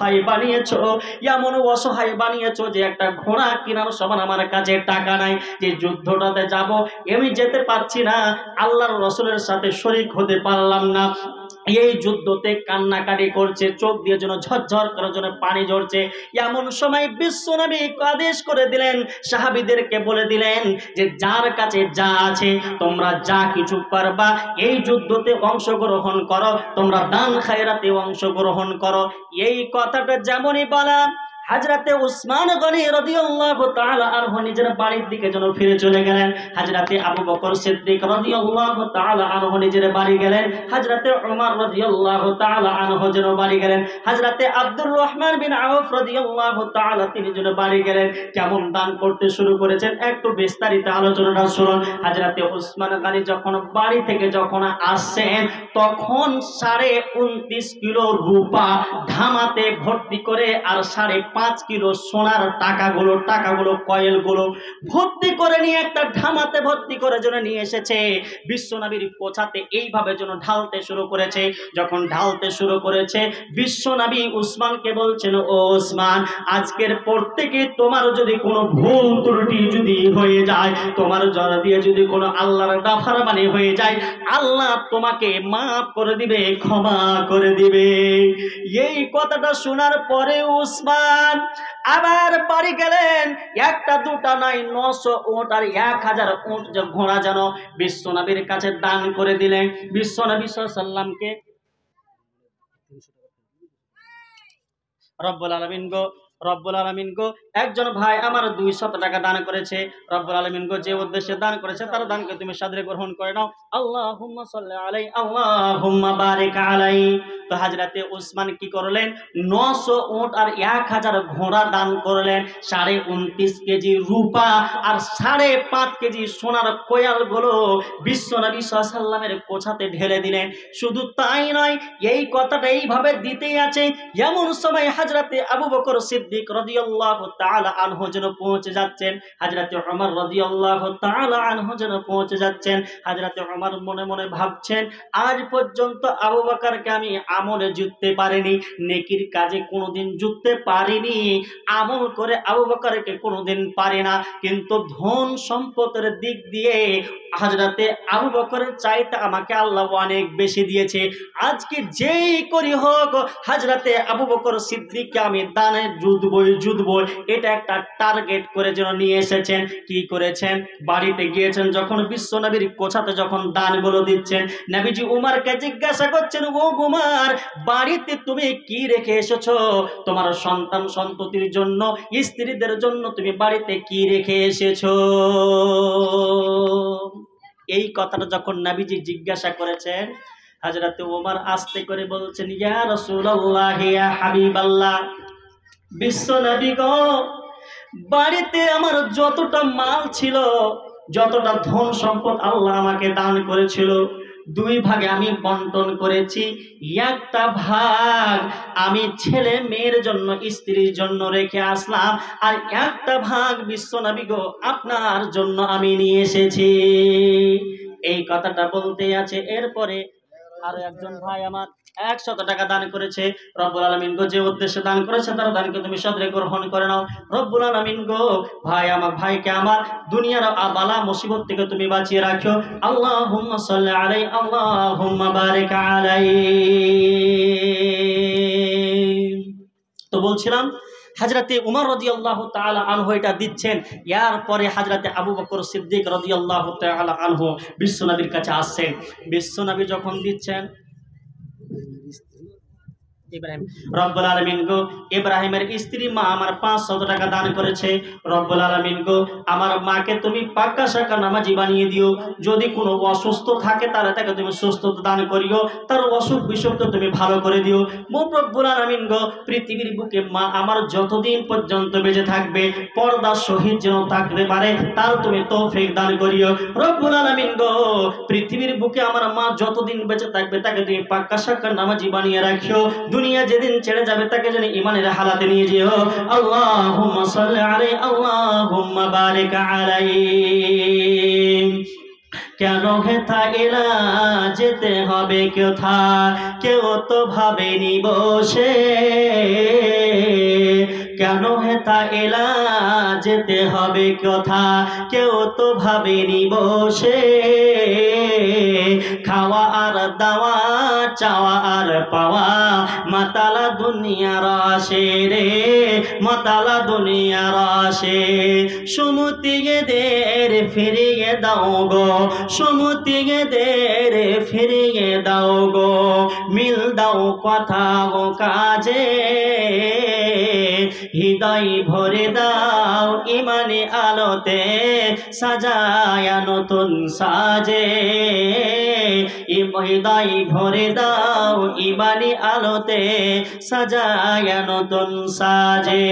অসহায় বানিয়েছো, এমন অসহায় বানিয়েছো যে একটা ঘোড়া কেনার সমান আমার কাছে টাকা নাই, যে যুদ্ধটাতে যাব আমি যেতে পারছি না, আল্লাহর রাসূলের সাথে শরীক হতে পারলাম না। এই যুদ্ধতে কান্নাকাটি করছে, চোখ দিয়ে যেন ঝরঝর করার জন্য পানি ঝরছে। এমন সময় বিশ্বনবী আদেশ করে দিলেন, সাহাবীদেরকে বলে দিলেন যে যার কাছে যা আছে তোমরা যা কিছু পারবা এই যুদ্ধতে অংশগ্রহণ করো, তোমরা দান খায়রাতে অংশগ্রহণ করো। এই কথাটা যেমনই বলা, হযরতে উসমান গনি রাদিয়াল্লাহু তাআলা আনহু নিজের বাড়ির দিকে যেন ফিরে চলে গেলেন। হযরতে আবু বকর সিদ্দিক রাদিয়াল্লাহু তাআলা আনহু নিজের বাড়ি গেলেন। হযরতে ওমর রাদিয়াল্লাহু তাআলা আনহু যেন বাড়ি গেলেন। হযরতে আব্দুর রহমান বিন আউফ রাদিয়াল্লাহু তাআলা তিনি যেন বাড়ি গেলেন। কেমন দান করতে শুরু করেছেন একটু বিস্তারিত আলোচনাটা শুনুন। হযরতে উসমান গনি যখন বাড়ি থেকে যখন আসছেন, তখন 29.5 কিলো রূপা ধামাতে ভর্তি করে আর 5.5 কিলো সোনার টাকাগুলো কয়েলগুলো ভর্তি করে নিয়ে একটা ধামাতে ভর্তি করে যেন নিয়ে এসেছে। বিশ্বনবীর পোছাতে এইভাবে যেন ঢালতে শুরু করেছে। যখন ঢালতে শুরু করেছে, বিশ্বনবী উসমানকে বলছেন, ও উসমান, আজকের পর থেকে তোমার যদি কোনো ভুল ত্রুটি যদি হয়ে যায়, তোমার জড় দিয়ে যদি কোনো আল্লাহর নাফরমানি হয়ে যায়, আল্লাহ তোমাকে মাফ করে দিবে, ক্ষমা করে দিবে। এই কথাটা শোনার পরে উসমান আবার বাড়ি গেলেন। একটা দুটা নাই, 900 উট আর 1000 উট ঘোড়া যেন বিশ্বনবীর কাছে দান করে দিলেন। বিশ্বনবী সাল্লাল্লাহু আলাইহি সাল্লামকে রব্বুল আলামিন গো একজন ভাই আমার 200 টাকা দান করেছে। রব্বুল আলামিন গো যে উদ্দেশ্যে দান করেছে তার দানকে তুমি সাদরে গ্রহণ করে নাও। আল্লাহুম্মা সাল্লি আলাইহি, আল্লাহুম্মা বারিক আলাইহি। তো হযরতে উসমান কি করলেন, 900 উট আর 1000 ঘোড়া দান করলেন। 29.5 কেজি রূপা আর 5.5 কেজি সোনার কয়ালগুলো বিশ্বনবী সাল্লাল্লাহু আলাইহি সাল্লামের কোছাতে ঢেলে দিলেন। শুধু তাই নয়, এই কথাটা এইভাবে দিতেই আছে, এমন সময় হযরতে আবু বকর সিদ্দিক রাদিয়াল্লাহু তাআলা আনহু যেন পৌঁছে যাচ্ছেন। হযরতে ওমর রাদিয়াল্লাহু তাআলা আনহু যেন পৌঁছে যাচ্ছেন। হযরতে ওমর মনে মনে ভাবছেন, আজ পর্যন্ত আবু বকরকে আমি আমলে জুটতে পারিনি, নেকির কাজে কোনোদিন জুটতে পারিনি, আমল করে আবু বকরকে কোনোদিন পারি না, কিন্তু ধন সম্পদের দিক দিয়ে হযরতে আবু বকরের চাইতে আমাকে আল্লাহ অনেক বেশি দিয়েছে। আজকে যেই করি হোক হযরতে আবু বকর সিদ্দিককে আমি দানে জুদবই, এটা একটা টার্গেট করে যেন নিয়ে এসেছেন। কি করেছেন, বাড়িতে গিয়েছেন, যখন বিশ্বনবীর কোছাতে যখন দানগুলো দিচ্ছেন, নবীজি উমরকে জিজ্ঞাসা করছেন, ও উমর, বাড়িতে তুমি কি রেখে এসেছো? তোমার সন্তান সন্ততির জন্য, স্ত্রীদের জন্য তুমি বাড়িতে কি রেখে এসেছো? এই কথাটা যখন নবীজি জিজ্ঞাসা করেছেন, হযরতে ওমর আস্তে করে বলছেন, ইয়া রাসূলুল্লাহ, ইয়া হাবিবাল্লাহ, বিশ্ব নবী গো, বাড়িতে আমার যতটা মাল ছিল, যতটা ধন সম্পদ আল্লাহ আমাকে দান করেছিল, 2 ভাগে আমি বন্টন করেছি। একটা ভাগ আমি ছেলে মেয়ের জন্য, স্ত্রীর জন্য রেখে আসলাম, আর একটা ভাগ বিশ্বনবী গো আপনার জন্য আমি নিয়ে এসেছি। এই কথাটা বলতে আছে। এরপরে আরো একজন ভাই আমার 100 টাকা দান করেছে। রব্বুল আলামিন গো যে উদ্দেশ্যে দান করেছে তার দানকে তুমি সাদরে গ্রহণ করে নাও। রব্বুল আলামিন গো ভাই আমার ভাইকে আমার দুনিয়ার বালা মুসিবত থেকে তুমি বাঁচিয়ে রাখো। আল্লাহুম্মা সাল্লি আলাইহি, আল্লাহুম্মা বারিক আলাইহি। তো বলছিলাম হযরতে উমর রাদিয়াল্লাহু তাআলা আনহু এটা দিচ্ছেন। এরপরে হযরতে আবু বকর সিদ্দিক রাদিয়াল্লাহু তাআলা আনহু বিশ্বনবীর কাছে আসছেন। বিশ্বনবী যখন দিচ্ছেন, ইব্রাহিম, রব্বুল আলামিন গো ইব্রাহিমের স্ত্রী মা আমার 500 টাকা দান করেছে। রব্বুল আলামিন গো আমার মাকে তুমি পাক্কা শাকা নামাজি বানিয়ে দিও। যদি কোনো অসুস্থ থাকে তাহলে তাকে তুমি সুস্থতা দান করিও, তার অসুখ বিসুখকে তুমি ভালো করে দিও। রব্বুল আলামিন গো পৃথিবীর বুকে মা আমার যতদিন পর্যন্ত বেঁচে থাকবে পর্দা শহীদ যেন থাকতে পারে তার তুমি তৌফিক দান করিও। রব্বুল আলামিন গো পৃথিবীর বুকে আমার মা যতদিন বেঁচে থাকবে তাকে তুমি পাক্কা শাকা নামাজি বানিয়ে রাখিও। দুনিয়া যেদিন ছেড়ে যাবে তাকে যেন ঈমানের হালাতে নিয়ে যেও। আল্লাহুম্মা সাল্লি আলাইহি, আল্লাহুম্মা বারিক আলাইহি। কেন হেথা এলা যেতে হবে কোথা, কেউ তো ভাবেনি বসে নেতা এলা যেতে হবে কথা, কেউ তো ভাবেনি বসে খাওয়া আর দাওয়া চাওয়া আর পাওয়া মাতালা দুনিয়ার আসে রে মাতালা দুনিয়ার আসে। সুমতিকে দের ফিরিয়ে দাও গো সুমতিকে দের ফিরিয়ে দাও গো মিল দাও কথা ও কাজে হৃদয় ভরে দাও ইমানে আলোতে সাজায়া নতুন সাজে হৃদয় ভরে দাও ইমানে আলোতে সাজায়া নতুন সাজে।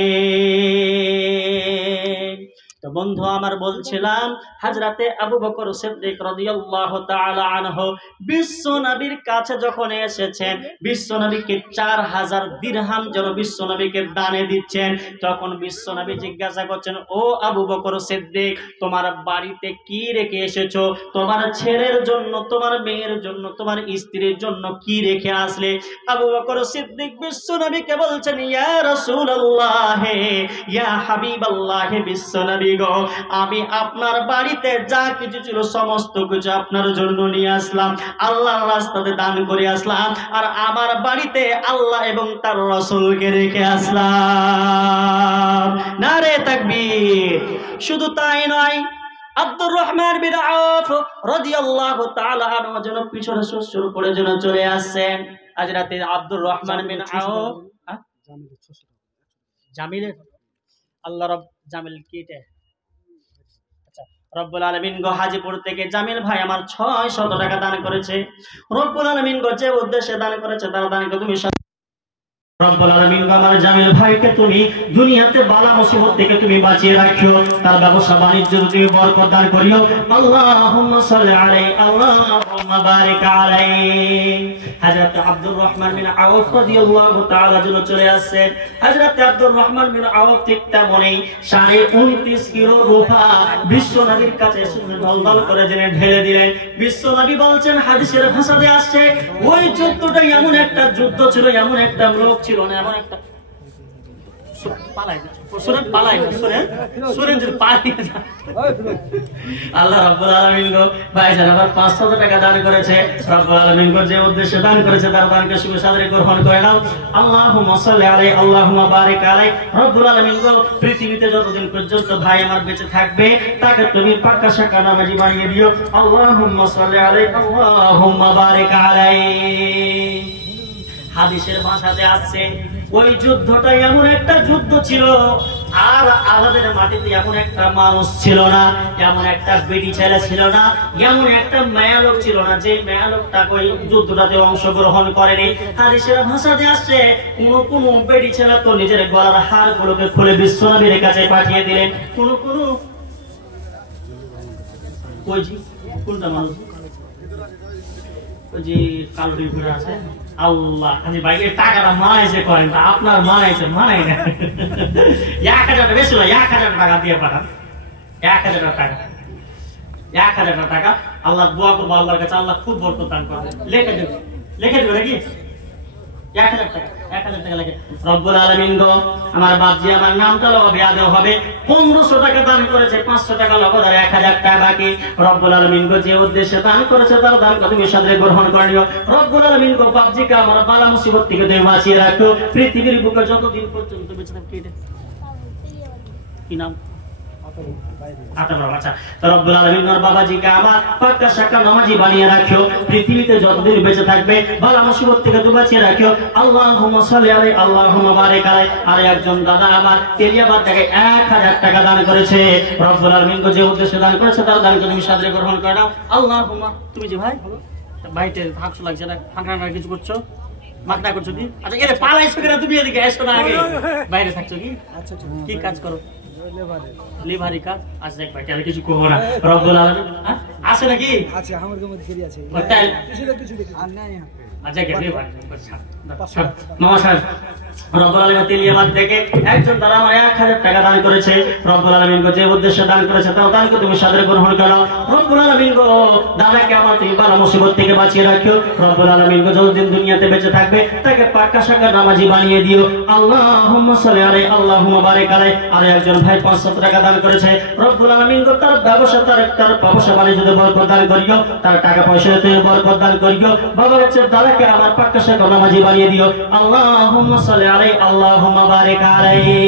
তো বন্ধু আমার বলছিলাম হযরতে আবু বকর সিদ্দিক রাদিয়াল্লাহু তাআলা আনহু বিশ্ব নবীর কাছে যখন এসেছেন, বিশ্ব নবীকে 4000 দিরহাম যেন বিশ্ব নবীকে দানে দিচ্ছেন, তখন বিশ্ব নবী জিজ্ঞাসা করছেন, ও আবু বকর সিদ্দিক তোমার বাড়িতে কি রেখে এসেছো? তোমার ছেলের জন্য, তোমার মেয়ের জন্য, তোমার স্ত্রীর জন্য কি রেখে আসলে? আবু বকর সিদ্দিক বিশ্ব নবীকে বলছেন, ইয়া রাসূলুল্লাহ ইয়া হাবিবাল্লাহ বিশ্ব নবী গো, আমি আপনার বাড়িতে যা কিছু ছিল সমস্ত কিছু আপনার জন্য নিয়ে আসলাম, আল্লাহর রাস্তাতে দান করে আসলাম, আর আমার বাড়িতে আল্লাহ এবং তার রাসূলকে রেখে আসলাম। নারে তাকবীর। শুধু তাই নয়, আব্দুর রহমান বিন আউফ রাদিয়াল্লাহু তাআলা আনহু যেন পিছনে সুর করে যেন চলে আসছেন। আজ রাতে আব্দুর রহমান বিন আউফ জামিলের আল্লাহ রব জামিল কিটে আচ্ছা রব্বুল আলামিন গো হাজীপুর থেকে জামিল ভাই আমার 600 টাকা দান করেছে। রব্বুল আলামিন গো যে উদ্দেশ্যে দান করেছে তার দানকে তুমি রব্বুল আলামিন আমার জামিল ভাইকে তুমি দুনিয়াতে বালা মুসিবত থেকে তুমি বাঁচিয়ে রাখিও, তার ব্যবসা বাণিজ্য তুমি বরকত দান করিও। আল্লাহুম্মা সাল্লি আলাইহি আল্লাহুম্মা বারিক আলাইহি। হযরত আব্দুর রহমান বিন আউফ রাদিয়াল্লাহু তাআলা যিনি চলে আসেন, হযরত আব্দুর রহমান বিন আউফ ঠিক তেমনই 29.5 কিলো রূপা বিশ্ব নবীর কাছে দলদল করে ঢেলে দিলেন। বিশ্ব নবী বলছেন, হাদিসের ভাষাতে আসছে, ওই যুদ্ধটা এমন একটা যুদ্ধ ছিল, এমন একটা লোক ছিল না, এমন একটা আল্লাহ রাব্বুল আলামিন গো ভাইজান আবার 500 টাকা দান করেছে। রাব্বুল আলামিন গো যে উদ্দেশ্যে দান করেছে তার দানকে সুবিচারে গ্রহণ করে নাও। আল্লাহুম্মা সাল্লি আলাইহি আল্লাহুম্মা বারিক আলাইহি। রাব্বুল আলামিন গো পৃথিবীতে যতদিন পর্যন্ত ভাই আমার বেঁচে থাকবে তাকে তুমি পাক্কা শাকা নামাজি বানিয়ে দিও। আল্লাহুম্মা সাল্লি আলাইহি আল্লাহুম্মা বারিক আলাইহি। হাদিসের ভাষাতে আসছে, ওই যুদ্ধটা এমন একটা যুদ্ধ ছিল, আর আলাদের মাটিতে এমন একটা মানুষ ছিল না, এমন একটা বেটি ছেলে ছিল না, এমন একটা মেয়া লোক ছিল না যে মেয়া লোকটা ওই যুদ্ধটাতে অংশগ্রহণ করেনি। হাদিসের ভাষাতে আসছে, কোন বেটি ছেলে তো নিজের গলার হাড় গুলোকে খুলে বিশ্ব নবীর কাছে পাঠিয়ে দিলেন। কোনটা মানুষ ওই যে কালো ঘুরে আছে আল্লাহ খালি বাইকের টাকাটা মানাইছে করেন, আপনার মানাইছে মানাই না। 1000 বেশি না, 1000 টাকা দিয়ে পাঠান, 1000 টাকা, 1000 টাকা। আল্লাহ দোয়া করবো আল্লাহর কাছে, আল্লাহ খুব বরকত দান করবে। লিখে দেবে নাকি 1000 টাকা, 1000 টাকা লাগে। রব্বুল আলামিন গো আমার বাপজি আমার নামটা লগাবে আদেও হবে। 1500 টাকা দান করেছে, 500 টাকা লগদ আর 1000 টাকা বাকি। রব্বুল আলামিন গো যে উদ্দেশ্যে দান করেছে তার দানকে তুমি সাদরে গ্রহণ করে নিও। রব্বুল আলামিন গো বাপজিকে আমার বালা মুসিবত থেকে তুমি বাঁচিয়ে রাখো। পৃথিবীর বুকে যতদিন পর্যন্ত বেঁচে থাকবে কি নাম রব্বুল আলামিন আর বাবাজিকে আমার পাক্কা শাকা নামাজি বানিয়ে রাখিও। পৃথিবীতে যতদিন বেঁচে থাকবে বালা মুসিবত থেকে তুমি বাঁচিয়ে রাখিও। আল্লাহুম্মা সাল্লি আলাইহি আল্লাহুম্মা বারিক আলাইহি। আর একজন দাদা আমার তেলিয়াবাদ থেকে 1000 টাকা দান করেছে। রব্বুল আলামিন যে উদ্দেশ্যে দান করেছে তার দানকে তুমি সাদরে গ্রহণ করে নাও। আল্লাহুম্মা। তুমি যে ভাইতে ভাগস লাগছে না, ফাঁকা কিছু করছো, মাগনা করছো কি? আচ্ছা এর পালাইছো কেন তুমি? এদিকে এসো না, আগে বাইরে থাকছো কি? আচ্ছা কি কাজ করো? লেভারি কাজ। আচ্ছা দেখ ভাই তাহলে কিছু করবো না। রব্বুল আলামিন আছে নাকি? আছে, আমার মধ্যে ফেরি আছে। কিছু দেখি আর নাই। আচ্ছা কে লেভারি মামা সাহেব রব্বুল আলামিন তেলিয়ামাত থেকে একজন তারা আমার 1000 টাকা দান করেছে। রব্বুল আলামিন যে উদ্দেশ্যে দান করেছে তাও দানকে তুমি সাদরে গ্রহণ করো। রব্বুল আলামিন গো দাদাকে আমার তুমি বালা মুসিবত থেকে বাঁচিয়ে রাখিও। রব্বুল আলামিন গো যতদিন দুনিয়াতে বেঁচে থাকবে তাকে পাক্কা সাক্কা নামাজি বানিয়ে দিও। আল্লাহুম্মা সাল্লি আলাইহি আল্লাহুম্মা বারিক আলাইহি। আর একজন ভাই 500 টাকা দান করেছে। রব্বুল আলামিন গো তার ব্যবসা তার ব্যবসা বাণিজ্যে বরকত দান করিও, তার টাকা পয়সাতে বরকত দান করিও। বাবা হচ্ছে দাদাকে আমার পাক্কা সাক্কা নামাজি বানিয়ে দিও। আল্লাহুম্মা সাল্লি আলাইহি আল্লাহুম্মা বারিক আলাইহি।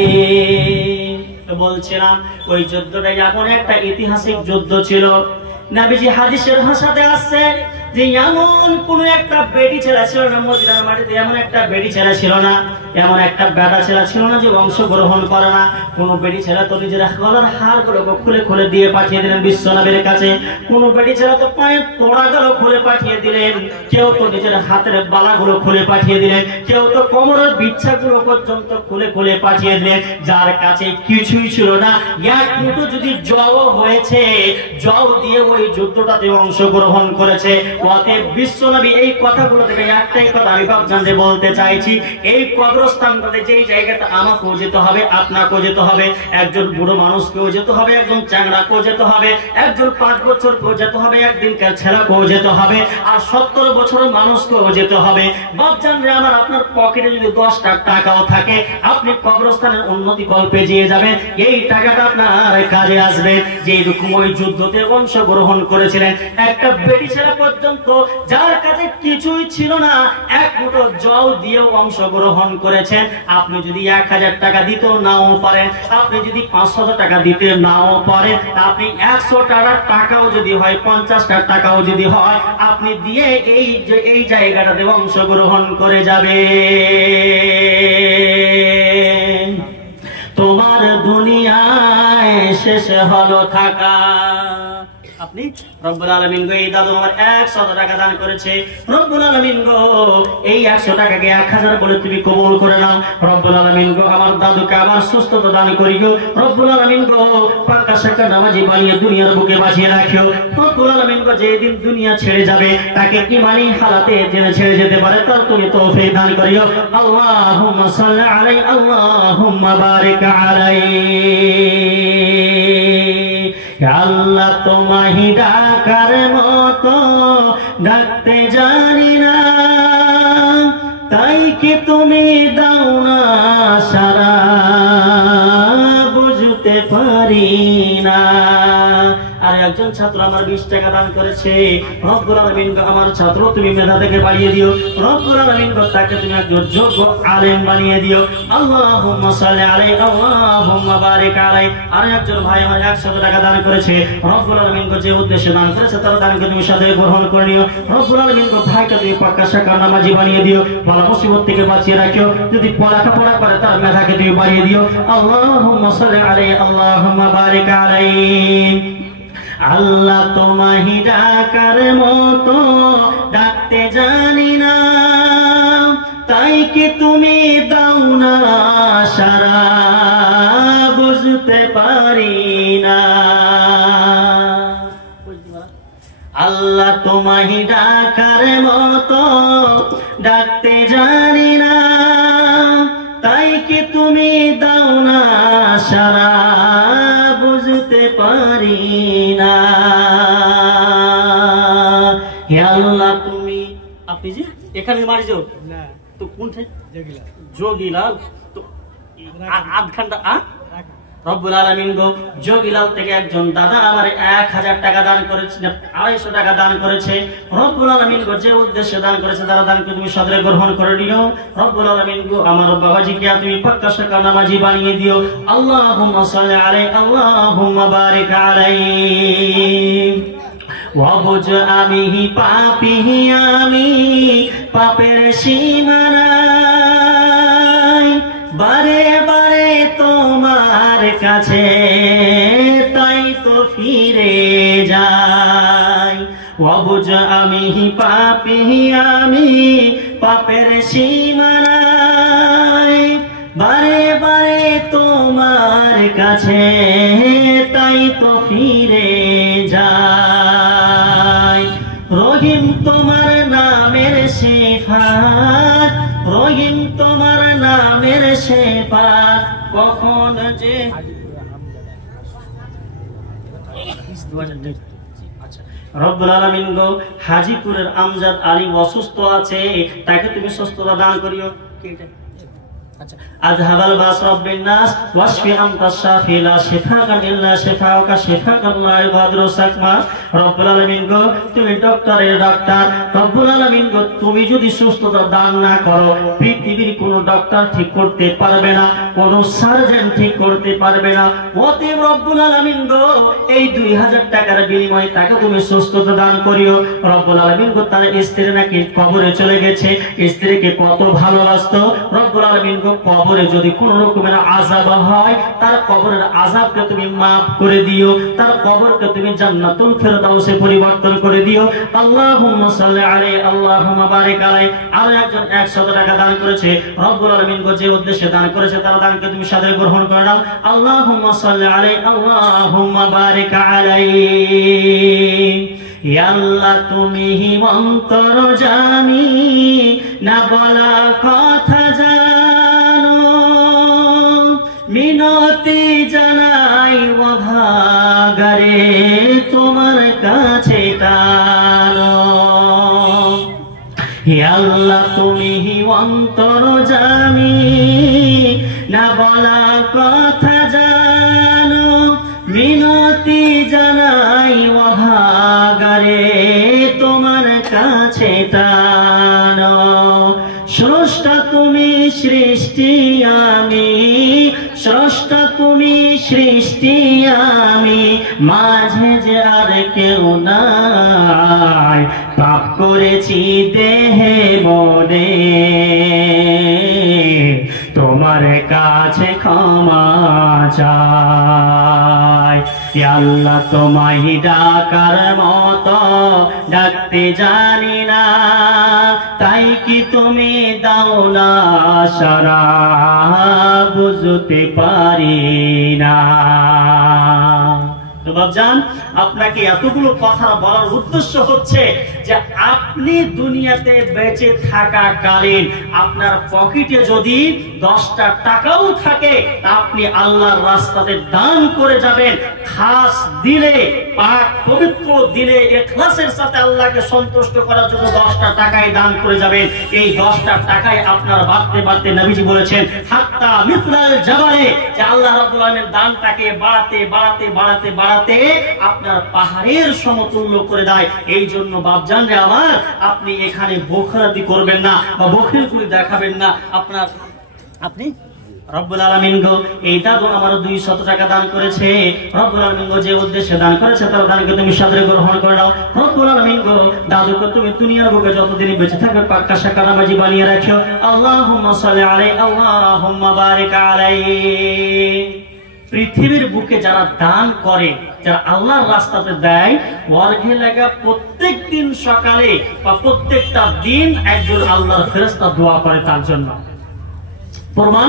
বলছিলাম ওই যুদ্ধটা এমন একটা ঐতিহাসিক যুদ্ধ ছিল। নবীজি হাদিসের ভাষাতে আসছে যে এমন কোন একটা বেটি ছেলে ছিল না মদিনার মাটিতে, এমন একটা বেটি ছেলে ছিল না, এমন একটা বেটা ছেলে ছিল না যে অংশগ্রহণ করে না। কোন বেটি ছেলে তো নিজের গলার হাড়গুলো খুলে খুলে দিয়ে পাঠিয়ে দিলেন বিশ্ব নবীর কাছে। কোন বেটি ছেলে তো পায়ের তোড়াগুলো খুলে পাঠিয়ে দিলেন। কেউ তো নিজের হাতের বালাগুলো খুলে পাঠিয়ে দিলেন। কেউ তো কোমরের বিচ্ছাগুলো পর্যন্ত খুলে খুলে পাঠিয়ে দিলেন। যার কাছে কিছুই ছিল না, এক মুঠো যদি জল হয়েছে, জল দিয়ে ওই যুদ্ধটাতে অংশগ্রহণ করেছে। অতএব বিশ্বনবী এই কথাগুলো থেকে একটাই কথা আমি বাপজানকে বলতে চাইছি, এই কবরস্থানটাতে যেই জায়গাটা আমাকেও যেতে হবে, আপনাকেও যেতে হবে, একজন বুড়ো মানুষকেও যেতে হবে, একজন চ্যাংড়াকেও যেতে হবে, একজন 5 বছরকেও যেতে হবে, একদিনকার ছেলেকেও যেতে হবে, আর 70 বছরের মানুষকেও যেতে হবে। বাপজানরে আমার, আপনার পকেটে যদি 10 টাকাও থাকে, আপনি কবরস্থানের উন্নতি কল্পে যেয়ে যাবেন, এই টাকাটা আপনার কাজে আসবে। যেরকম ওই যুদ্ধতে অংশগ্রহণ করেছিলেন একটা বেটি ছেলে পর্যন্ত, যার কাছে কিছুই ছিল না, এক মুঠো জল দিয়েও অংশগ্রহণ করেছেন। আপনি যদি 1000 টাকা দিতেও নাও পারেন, আপনি যদি 500 টাকা দিতে নাও পারেন, আপনি 100 টাকাও যদি হয়, 50 টাকাও যদি হয়, আপনি দিয়ে এই জায়গাটাতে অংশগ্রহণ করে যাবে। তোমার দুনিয়ায় শেষ হলো থাকা। আপনি রব্বুল আলামিন গো এই দাদু আমার 100 টাকা দান করেছে। রব্বুল আলামিন গো এই 100 টাকাকে 1000 বলে তুমি কবুল করে নাও। রব্বুল আলামিন গো আমার দাদুকে আবার সুস্থতা দান করিও। রব্বুল আলামিন গো পাক্কা সাক্কা নামাজি বানিয়ে দুনিয়ার বুকে বাঁচিয়ে রাখিও। রব্বুল আলামিন গো যেদিন দুনিয়া ছেড়ে যাবে তাকে ঈমানি হালাতে জেনে ছেড়ে যেতে পারে তার তুমি তৌফিক দান করিও। আল্লাহুম্মা সাল্লি আলাইহি আল্লাহুম্মা বারিক আলাইহি। আল্লাহ তোমাহি ডাকার মতো ডাকতে জানি না, তাই কি তুমি দাও না সারা বুঝতে পারি না। আর একজন ছাত্র আমার 20 টাকা দান করেছে। রব্বুল আলামিন আমার ছাত্র তুমি মেধা থেকে বাড়িয়ে দিও। রব্বুল আলামিন তাকে তুমি একজন যোগ্য আলেম বানিয়ে দিও। আল্লাহুম্মা সাল্লি আলাইহি আল্লাহুম্মা বারিক আলাইহি। আর একজন ভাই আমার 100 টাকা দান করেছে। রব্বুল আলামিন যে উদ্দেশ্যে দান করেছে তার দানকে তুমি সাথে গ্রহণ করে নিও। রব্বুল আলামিন ভাইকে তুমি পাক্কা সাক্কা নামাজি বানিয়ে দিও, বালা মুসিবত থেকে বাঁচিয়ে রাখিও। যদি লেখাপড়া করে তার মেধাকে তুমি বাড়িয়ে দিও। আল্লাহুম্মা সাল্লি আলাইহি আল্লাহুম্মা বারিক আলাইহি। আল্লাহ তোমাহি ডাকার মতো ডাকতে জানি না, তাই কি তুমি দাও না সারা বুঝতে পারি না। আল্লাহ তোমাহি ডাকার মতো ডাকতে জানি না, তাই কি তুমি দাও না সারা বুঝতে পারি না। হে আল্লাহ তুমি, আপনি যে এখানে মারিছো না তো কোনটা যোগীলাল তো আধ ঘন্টা রব্বুল আলামিন গো যোগীলাল থেকে একজন দাদা আমার 1000 টাকা দান করেছে, 250 টাকা দান করেছে। রব্বুল আলামিন গো যে উদ্দেশ্যে দান করেছে তারা দানকে তুমি সাদরে গ্রহণ করে নিও। রব্বুল আলামিন গো আমার বাবাজিকে তুমি পাক্কা সাক্কা নামাজি বানিয়ে দিও। আল্লাহুম্মা সাল্লি আলাইহি আল্লাহুম্মা বারিক আলাইহি। ওয়াবুজ আমি পাপী, আমি পাপের সীমানায় বারে বারে তোমার কাছে তাই তো ফিরে যাই। ওয়াবুজ আমি পাপী, আমি পাপের সীমানায় বারে বারে তোমার কাছে তাই তো ফিরে যাই। রহিম তোমার নামের সিফাত, রহিম তোমার নামের সে পার কখন যে রব্বুল আলামিন গো, হাজীপুরের আমজাদ আলী অসুস্থ আছে, তাকে তুমি সুস্থতা দান করিও। আযহাবাল বাস রব্বিন নাস ওয়াশফি আনতা শাফি লা শিফাকা ইল্লা শিফাউকা শিফাকান লা ইগাদিরু সাকমা। রব্বুল আলামিন গো, তুমি ডক্টরের ডাক্তার, রব্বুল আলামিন গো, তুমি যদি সুস্থতা দান না করো, পৃথিবীর কোনো ডক্টর ঠিক করতে পারবে না, কোনো সার্জন ঠিক করতে পারবে না। অতএব রব্বুল আলামিন গো, এই 2000 টাকার বিনিময়ে তাকে তুমি সুস্থতা দান করিও। রব্বুল আলামিন গো, তার স্ত্রী নাকি কবরে চলে গেছে, স্ত্রীকে কত ভালোবাসতো। রব্বুল আলামিন গো, কবরে যদি কোন রকমের আযাব হয়, তার কবরের আযাবকে তুমি maaf করে দিও, তার কবরকে তুমি জান্নাতুল ফেরদাউসে পরিবর্তন করে দিও। আল্লাহুম্মা সাল্লি আলাইহি আল্লাহুম্মা বারিক আলাইহি। আর একজন 100 টাকা দান করেছে, রব্বুল আলামিন গো, যে উদ্দেশ্যে দান করেছে তার দানকে তুমি সাদরে গ্রহণ করে নাও। আল্লাহুম্মা সাল্লি আলাইহি আল্লাহুম্মা বারিক আলাইহি। ইয়া আল্লাহ, তুমি অন্তর জানি, না বলা কথা জানো, মিনতি জানাই ওভাগারে তোমার কাছে টানো। হে আল্লাহ, তুমি অন্তর জানি, না বলা কথা জানো, মিনতি জানাই ওভাগারে তোমার কাছে টানো। স্রষ্টা তুমি, সৃষ্টি আমি, স্রষ্টা তুমি, সৃষ্টি আমি, মাঝে যে আর কেউ নাই, পাপ করেছি দেহে মনে, তোমার কাছে ক্ষমা চাই। ইয়া আল্লাহ, তোমায় ডাকার মতো ডাকতে জানি না, তাই কি তুমি দাও না সারা, বুঝতে পারি না। তো বাবজান, আপনাকে এতগুলো কথা বলার উদ্দেশ্য হচ্ছে যে আপনি দুনিয়াতে বেঁচে থাকাকালীন আপনার পকেটে যদি 10টা টাকাও থাকে, আপনি আল্লাহর রাস্তাতে দান করে যাবেন। খাস দিলে, পাক পবিত্র দিলে, ইখলাসের সাথে আল্লাহকে সন্তুষ্ট করার জন্য 10টা টাকাই দান করে যাবেন। এই 10টা টাকায় আপনার বাড়তে বাড়তে নবীজি বলেছেন হাত্তা মিসলাল জাবালে, যে আল্লাহ রাব্বুল আলামিন দানটাকে বাড়াতে বাড়াতে বাড়াতে বাড়াতে আপনার পাহাড়ের সমতুল্য করে দেয়। এই জন্য বাপজান রে আমার, আপনি এখানে বখরাতি করবেন না বা বখিলগুলি দেখাবেন না। আপনি রব্বুল আলামিন গো, এই দাদু আমার 200 টাকা দান করেছে, রব্বুল আলামিন গো, যে উদ্দেশ্যে দান করেছে তার দানকে তুমি সাদরে গ্রহণ করে নাও। রব্বুল আলামিন গো, দাদুকে তুমি দুনিয়ার বুকে যতদিন বেঁচে থাকবে পাক্কা শাকা নামাজি বানিয়ে রাখো। আল্লাহুম্মা সাল্লি আলাইহি আল্লাহুম্মা বারিক আলাইহি। পৃথিবীর বুকে যারা দান করে, যারা আল্লাহর রাস্তাতে দেয়, ওয়ার্ঘে লাগা প্রত্যেক দিন সকালে বা প্রত্যেকটা দিন একজন আল্লাহর ফেরেশতা দোয়া করে তার জন্য। প্রমাণ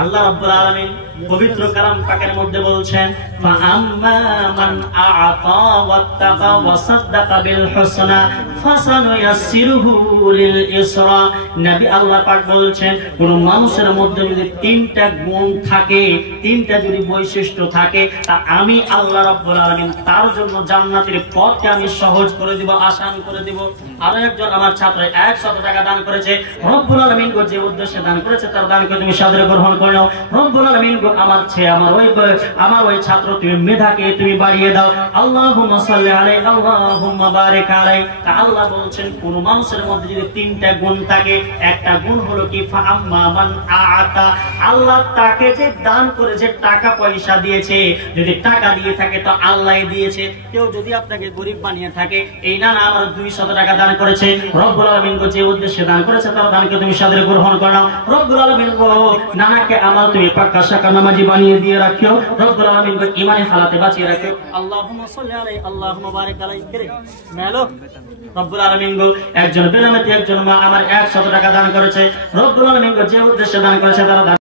আল্লাহ রাব্বুল আলামিন পবিত্র কালাম পাকের মধ্যে বলছেন, ফাআম্মা মান আ'তা ওয়াত্তাকা ওয়া সাদ্দাকা বিল হুসনা ফাসানুয়াসসিরুহু লিল ইসরা। নবী আল্লাহ পাক বলছেন, কোন মানুষের মধ্যে যদি 3টা গুণ থাকে, 3টা যদি বৈশিষ্ট্য থাকে, তা আমি আল্লাহ রাব্বুল আলামিন তার জন্য জান্নাতের পথকে আমি সহজ করে দিব, আসান করে দিব। আরো একজন আমার ছাত্র 100 টাকা দান করেছে, রব্বুল আলামিন গো, যে উদ্দেশ্যে দান করেছে তার দানকে তুমি সাদরে গ্রহণ করে নাও। রব্বুল আলামিন গো, আমার ওই ছাত্র তুমি মেধাকে তুমি বাড়িয়ে দাও। আল্লাহুম্মা সাল্লি আলাইহি আল্লাহুম্মা বারিক আলাইহি। তা আল্লাহ বলছেন, কোন মানুষের মধ্যে যদি 3টা গুণ থাকে, একটা গুণ হলো কি ফাআম্মা মান আ'তা, আল্লাহ তাকে যে দান করেছে, টাকা পয়সা দিয়েছে, যদি টাকা দিয়ে থাকে তো আল্লাহই দিয়েছে। কেউ যদি আপনাকে গরিব বানিয়ে থাকে, এই না আমার 200 টাকা দান করেছে, রব্বুল আলামিন গো, যে উদ্দেশ্যে দান করেছে তার দানকে তুমি সাদরে গ্রহণ করে নাও। রব্বুল আলামিন গো, নানাকে আমার তুমি পাক্কা শাকা নামাজি বানিয়ে দিয়ে রাখিও। রব্বুল আলামিন গো, ইমানে হালাতে বাঁচিয়ে রাখিও। আল্লাহুম্মা সাল্লি আলাইহি আল্লাহুম্মা বারিক আলাইহি। মেলো রব্বুল আলামিন গো, একজন বেনামতি একজন মা আমার 100 টাকা দান করেছে, রব্বুল আলামিন গো, যে উদ্দেশ্যে দান করেছে তারা